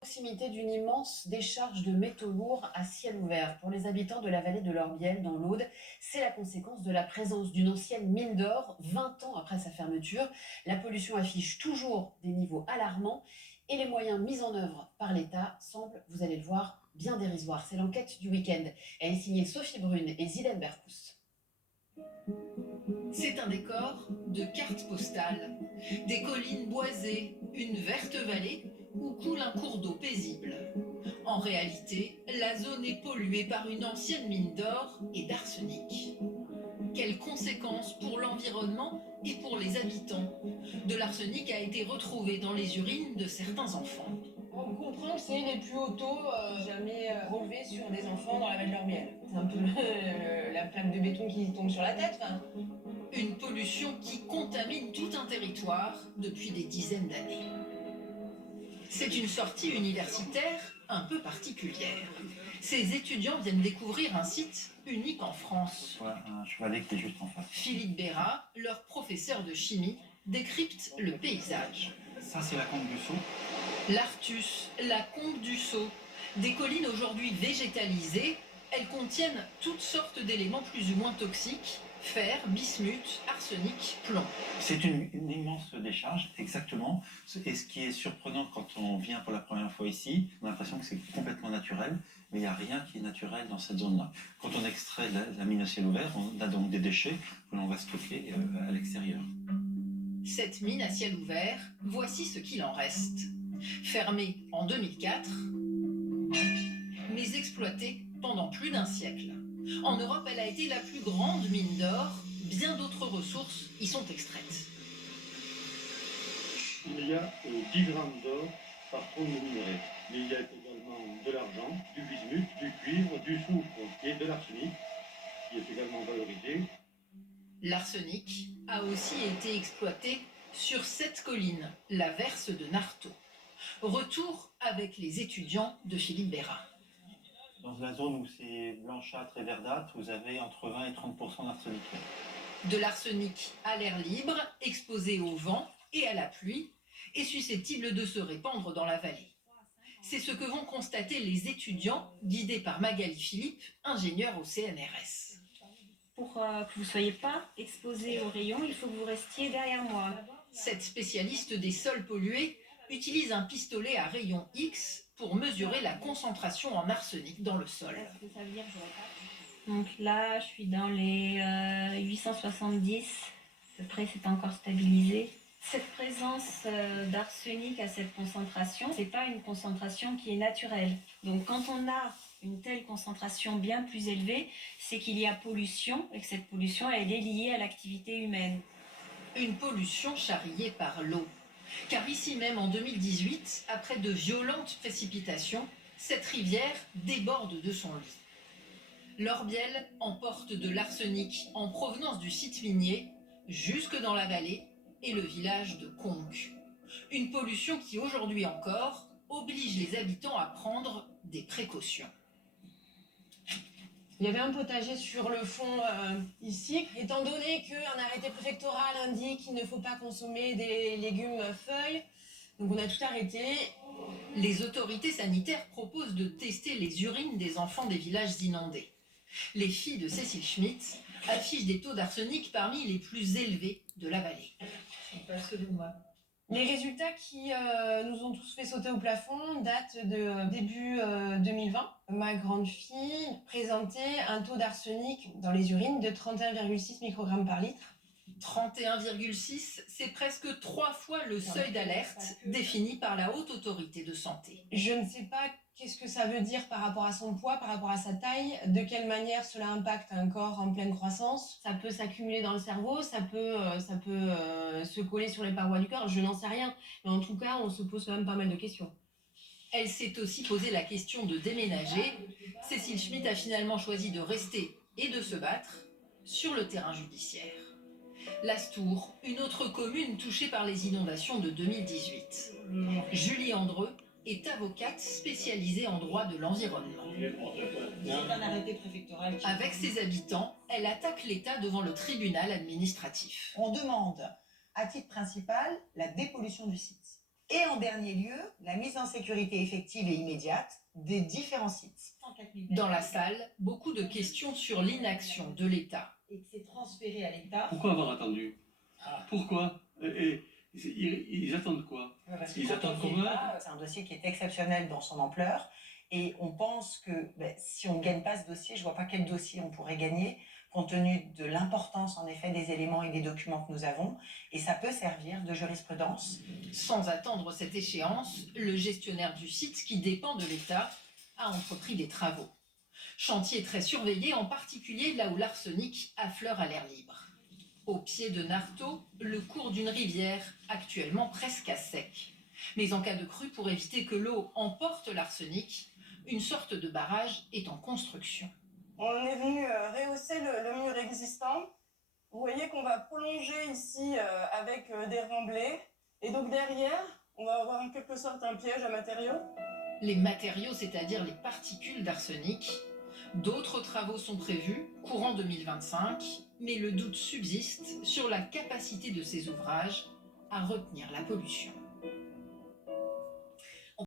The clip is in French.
Proximité d'une immense décharge de métaux lourds à ciel ouvert. Pour les habitants de la vallée de l'Orbiel, dans l'Aude, c'est la conséquence de la présence d'une ancienne mine d'or 20 ans après sa fermeture. La pollution affiche toujours des niveaux alarmants et les moyens mis en œuvre par l'État semblent, vous allez le voir, bien dérisoires. C'est l'enquête du week-end. Elle est signée Sophie Brune et Zidane Berkous. C'est un décor de carte postale. Des collines boisées, une verte vallée où coule un cours d'eau paisible. En réalité, la zone est polluée par une ancienne mine d'or et d'arsenic. Quelles conséquences pour l'environnement et pour les habitants? De l'arsenic a été retrouvé dans les urines de certains enfants. On comprend que c'est les plus hauts taux jamais relevés sur des enfants dans la vallée de l'Orbiel. C'est un peu la plaque de béton qui tombe sur la tête. Une pollution qui contamine tout un territoire depuis des dizaines d'années. C'est une sortie universitaire un peu particulière. Ces étudiants viennent découvrir un site unique en France. Un chevalet qui est juste en face. Philippe Bérat, leur professeur de chimie, décrypte le paysage. Ça, c'est la combe du Sceau. L'Artus, la combe du Sceau, des collines aujourd'hui végétalisées, elles contiennent toutes sortes d'éléments plus ou moins toxiques, fer, bismuth, arsenic, plomb. C'est une immense décharge, exactement. Et ce qui est surprenant quand on vient pour la première fois ici, on a l'impression que c'est complètement naturel, mais il n'y a rien qui est naturel dans cette zone-là. Quand on extrait la mine à ciel ouvert, on a donc des déchets que l'on va stocker à l'extérieur. Cette mine à ciel ouvert, voici ce qu'il en reste. Fermée en 2004, mais exploitée pendant plus d'un siècle. En Europe, elle a été la plus grande mine d'or. Bien d'autres ressources y sont extraites. Il y a 10 grammes d'or par tonne de minerai. Mais il y a également de l'argent, du bismuth, du cuivre, du soufre et de l'arsenic, qui est également valorisé. L'arsenic a aussi été exploité sur cette colline, la Verse de Nartaud. Retour avec les étudiants de Philippe Bérat. Dans la zone où c'est blanchâtre et verdâtre, vous avez entre 20 et 30% d'arsenic. De l'arsenic à l'air libre, exposé au vent et à la pluie, et susceptible de se répandre dans la vallée. C'est ce que vont constater les étudiants, guidés par Magali Philippe, ingénieure au CNRS. Pour que vous ne soyez pas exposé aux rayons, il faut que vous restiez derrière moi. Cette spécialiste des sols pollués utilise un pistolet à rayon X pour mesurer la concentration en arsenic dans le sol. Ça veut dire que donc là, je suis dans les 870. À peu près, c'est encore stabilisé. Cette présence d'arsenic à cette concentration, c'est pas une concentration qui est naturelle. Donc quand on a une telle concentration bien plus élevée, c'est qu'il y a pollution et que cette pollution, elle est liée à l'activité humaine. Une pollution charriée par l'eau. Car ici même en 2018, après de violentes précipitations, cette rivière déborde de son lit. L'Orbiel emporte de l'arsenic en provenance du site minier jusque dans la vallée et le village de Conques. Une pollution qui aujourd'hui encore oblige les habitants à prendre des précautions. Il y avait un potager sur le fond ici. Étant donné qu'un arrêté préfectoral indique qu'il ne faut pas consommer des légumes feuilles, donc on a tout arrêté. Les autorités sanitaires proposent de tester les urines des enfants des villages inondés. Les filles de Cécile Schmitt affichent des taux d'arsenic parmi les plus élevés de la vallée. Les résultats qui nous ont tous fait sauter au plafond datent de début 2020. Ma grande fille présentait un taux d'arsenic dans les urines de 31,6 microgrammes par litre. 31,6, c'est presque 3 fois le seuil d'alerte défini par la Haute Autorité de Santé. Je ne sais pas qu'est-ce que ça veut dire par rapport à son poids, par rapport à sa taille, de quelle manière cela impacte un corps en pleine croissance. Ça peut s'accumuler dans le cerveau, ça peut se coller sur les parois du corps, je n'en sais rien. Mais en tout cas, on se pose quand même pas mal de questions. Elle s'est aussi posé la question de déménager. Cécile Schmitt a finalement choisi de rester et de se battre sur le terrain judiciaire. Lastours, une autre commune touchée par les inondations de 2018. Julie Andreux est avocate spécialisée en droit de l'environnement. Avec ses habitants, elle attaque l'État devant le tribunal administratif. On demande à titre principal la dépollution du site. Et en dernier lieu, la mise en sécurité effective et immédiate des différents sites. Dans la salle, beaucoup de questions sur l'inaction de l'État. Et que c'est transféré à l'État. Pourquoi avoir attendu? Pourquoi? Et ils attendent quoi? Parce que Ils quand attendent on fait qu'on pas, c'est un dossier qui est exceptionnel dans son ampleur. Et on pense que si on ne gagne pas ce dossier, je ne vois pas quel dossier on pourrait gagner, compte tenu de l'importance en effet des éléments et des documents que nous avons. Et ça peut servir de jurisprudence. Sans attendre cette échéance, le gestionnaire du site, qui dépend de l'État, a entrepris des travaux. Chantier très surveillé, en particulier là où l'arsenic affleure à l'air libre. Au pied de Nartaud, le cours d'une rivière, actuellement presque à sec. Mais en cas de crue, pour éviter que l'eau emporte l'arsenic, une sorte de barrage est en construction. On est venu rehausser le mur existant. Vous voyez qu'on va prolonger ici avec des remblais. Et donc derrière, on va avoir en quelque sorte un piège à matériaux. Les matériaux, c'est-à-dire les particules d'arsenic. D'autres travaux sont prévus, courant 2025, mais le doute subsiste sur la capacité de ces ouvrages à retenir la pollution.